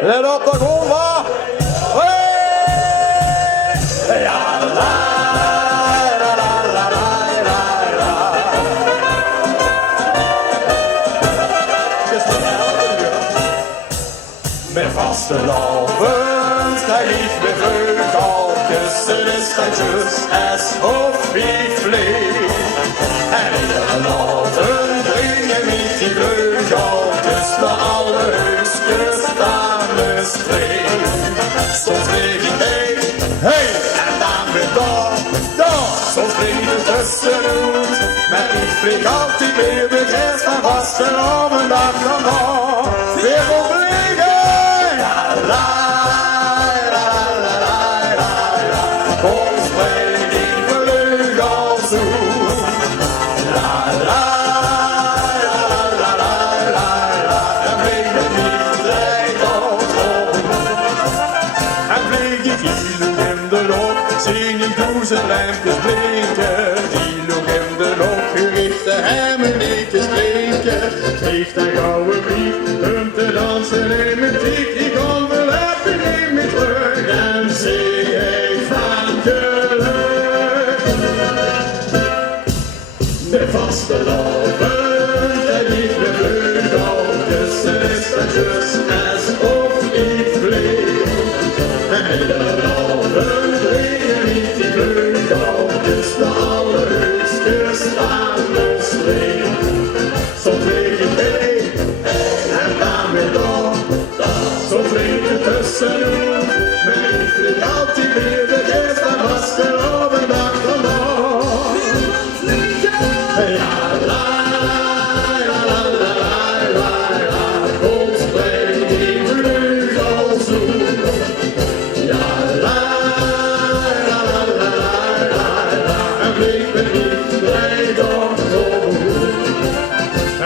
Let op de grond, wa! Hey! Ja, la, la, la, la, la, la, la. Met vastelavond ga ik met vleugeltjes, de stadjes, als of ik vlieg. En iedere avond brengen we die vleugeltjes naar alle huisjes aan de streek. Soms vlieg ik heen, hey, en dan weer daar. Soms vlieg ik er tussenuit, maar ik vlieg altijd weer de grens van vastelavond dag dan dag. Weer opvliegen, ja, la, la, la, la, la, la. Kom, spring die vleugels uit. La, la, la, la, la, la, la. En vlieg ik niet dreig op. En vlieg ik hier in de lucht, zie ik duizend lampjes blinken. Die nog in de lucht gerichte hemmelikjes klinken. Vliegt een gouden brief om te dansen in mijn tik. Ik kom wel even in mijn terug en zing ik van geluk. De vastelavond en ik ben vleugeltjes en stadjes alsof ik vlieg. En iedere avond brengen ik die vleugeltjes naar alle huisjes aan de streek. Soms vlieg ik heen en dan weer daar. Soms vlieg ik tussenuit, maar ik vlieg altijd weer de rest van vastelavond dag van dag. Ja, la, la, la, la, la, la, la. Kom, spring die vleugels uit. Ja, la, la, la, la, la, la. En vlieg me niet breed omhoog.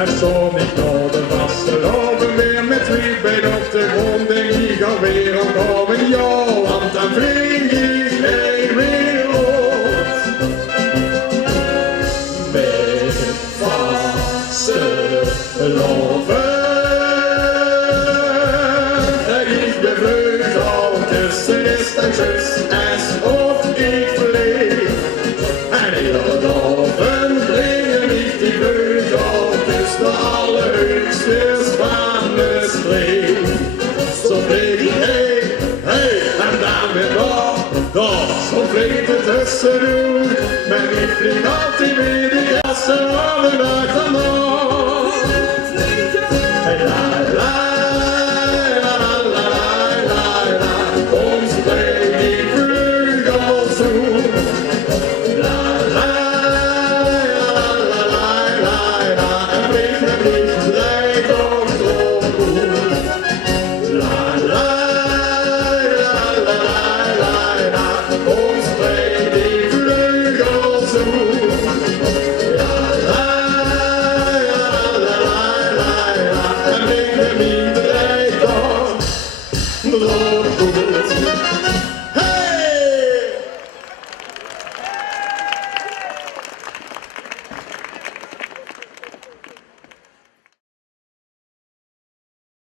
En zo niet naar de vastelavond weer met twee been op de grond. Denk ik alweer omhoog, ja, want dan vlieg ik heen weer rond. Met vastelavond en ik ben vleugeltjes en stadjes alsof ik vlieg. En iedere avond brengen ik die vleugeltjes naar alle huisjes van de streek. Zo vlieg ik heen, hey, en dan weer daar. Zo vlieg ik er tussenuit, maar ik vlieg altijd weer de